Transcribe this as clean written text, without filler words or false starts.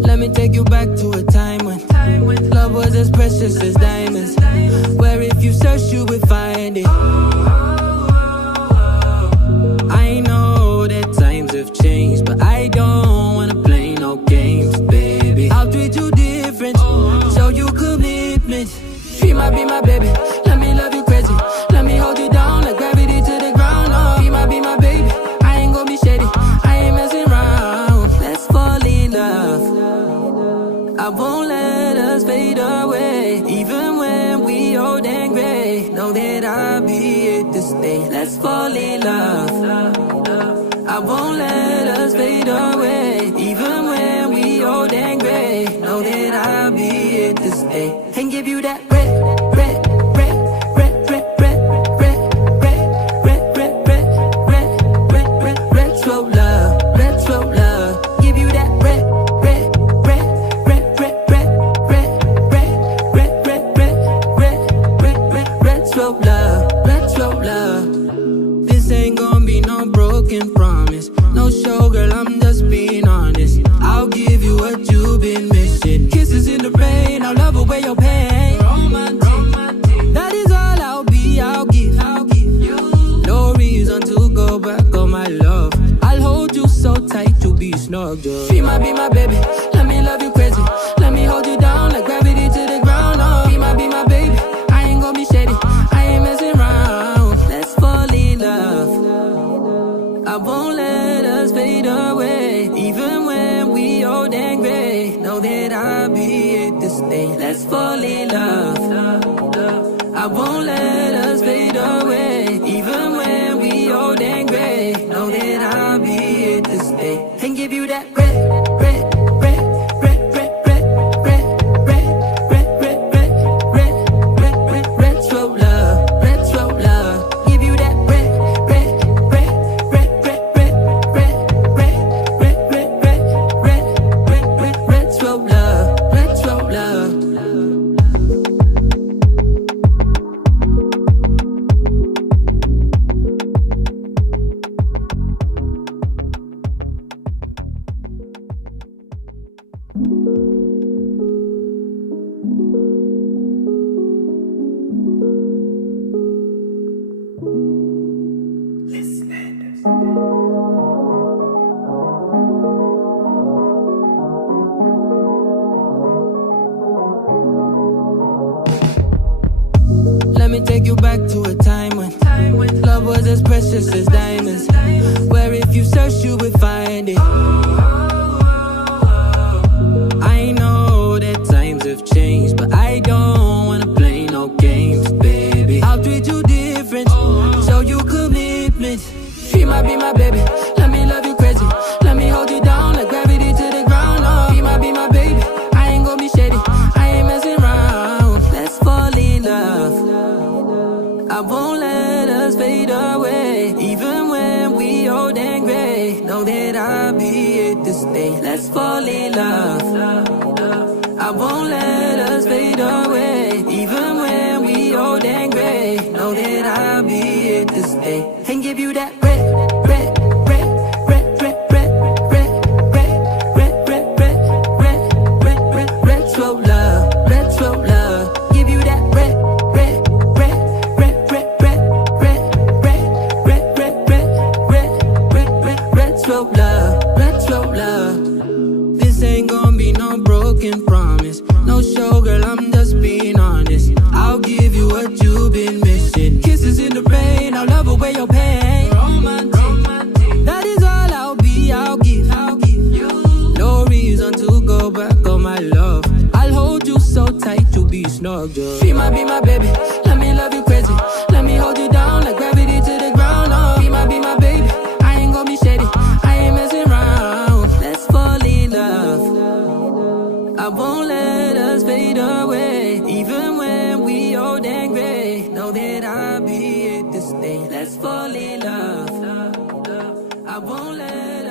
Let me take you back to a time when love was as precious as diamonds, where if you search you would find it. I know that times have changed, but I don't wanna play no games, baby. I'll treat you different, show you commitment. She might be my baby, let me love you crazy. Let me hold you down like gravity to the ground. Oh, be my baby, I ain't gonna be shady, I ain't messing around. Let's fall in love, I won't let us fade away. Even when we old and gray, know that I'll be here to stay. Let's fall in love, I won't let us fade away. Even when we old and gray, know that I'll be here to stay. And give you that red, red, red, red, red, red, red, red, red, red, red, red, red, red, retro love, retro love. Give you that red, red, red, red, red, red, red, red, red, red, red, red, red, red, retro love, retro love. This ain't gonna be no broken promise, no show, girl, I'm just being honest. I'll give you what you've been missing. Kisses in the rain, I'll love away your pain. Romantic, that is all I'll be, I'll give you. No reason to go back on my love. I'll hold you so tight to be snug, girl. She might be my baby, let me love you crazy. Let me hold you down like gravity to the ground. Oh, be my baby, I ain't gonna be shady, I ain't messing around. Let's fall in love, I won't let us fade away. Even when we old and gray, know that I'll be here to stay. Let's fall in love, I won't let us fade away. Even when we old and gray, know that I'll be here to stay. And give you that red, red, red, red, red, red, red, red, red, red, red, red, red, red, retro love, retro love. Give you that red, red, red, red, red, red, red, red, red, red, red, red, red, red, retro love, retro love. Let me take you back to a time when love was as precious as diamonds, where if you search you would find it. I know that times have changed, but I don't wanna play no games, baby. I'll treat you different, show you commitment. She might be my baby, let me love you crazy. Let me hold you down like gravity to the ground. Oh, be my baby, I ain't gonna be shady, I ain't messing around. Let's fall in love, I won't let us fade away. Even when we old and gray, know that I'll be here to stay. Let's fall in love, I won't let us fade away. Even when we old and gray, know know that I'll be here to stay and give you that red, red, red, red, red, red, red, red, red, red, red, red, red, red, retro love, retro love. Give you that red, red, red, red, red, red, red, red, red, red, red, red, red, red, retro love, retro love. This ain't gonna be no broken promise, no show, girl, I'm just being honest. I'll give you what you've been missing. Kisses in the rain, I'll love away your pain. Romantic, that is all I'll be, I'll give you. No reason to go back on my love. I'll hold you so tight, you'll be snug, girl. Be my baby, let me love you crazy. Let me hold you down like gravity to the ground, oh. Be my baby, I ain't gonna be shady, I ain't messing around. Let's fall in love, I won't let us fade away. Even when we old and gray, know that I'll be here to stay. Let's fall in love, I won't let